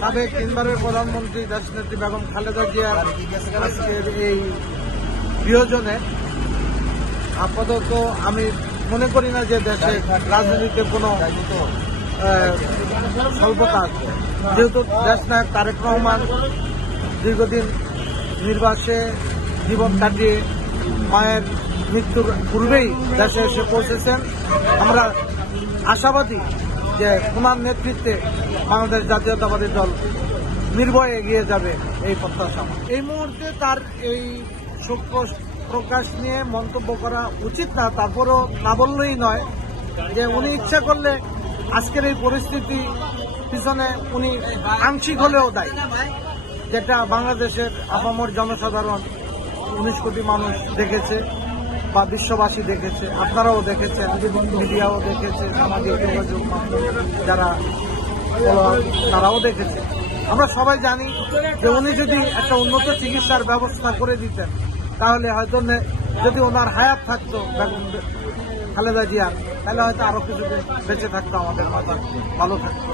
সাবেক তিনবারের প্রধানমন্ত্রী দেশনেত্রী বেগম খালেদা জিয়ার আজকের এই বিয়োজনে আপাতত আমি মনে করি না যে দেশে রাজনীতিতে কোনো স্বল্পতা আছে, যেহেতু দেশ নায়ক তারেক রহমান দীর্ঘদিন নির্বাসে জীবন কাটিয়ে মায়ের মৃত্যুর পূর্বেই দেশে এসে পৌঁছেছেন। আমরা আশাবাদী যে ওনার নেতৃত্বে বাংলাদেশ জাতীয়তাবাদী দল নির্ভয়ে এগিয়ে যাবে এই প্রত্যাশা। এই মুহূর্তে তার এই শোক প্রকাশ নিয়ে মন্তব্য করা উচিত না, তারপরও না বললেই নয় যে উনি ইচ্ছা করলে আজকের এই পরিস্থিতি পিছনে উনি আংশিক হলেও দায়ী, যেটা বাংলাদেশের আপামর জনসাধারণ 19 কোটি মানুষ দেখেছে বা বিশ্ববাসী দেখেছে, আপনারাও দেখেছেন, মিডিয়াও দেখেছে, সামাজিক যোগাযোগ মাধ্যম যারা তারাও দেখেছে। আমরা সবাই জানি যে উনি যদি একটা উন্নত চিকিৎসার ব্যবস্থা করে দিতেন তাহলে হয়তো যদি ওনার হায়াত থাকতো বেগম খালেদা জিয়ার, তাহলে হয়তো আরো কিছুদিন বেঁচে থাকতো, আমাদের মাথা ভালো থাকতো।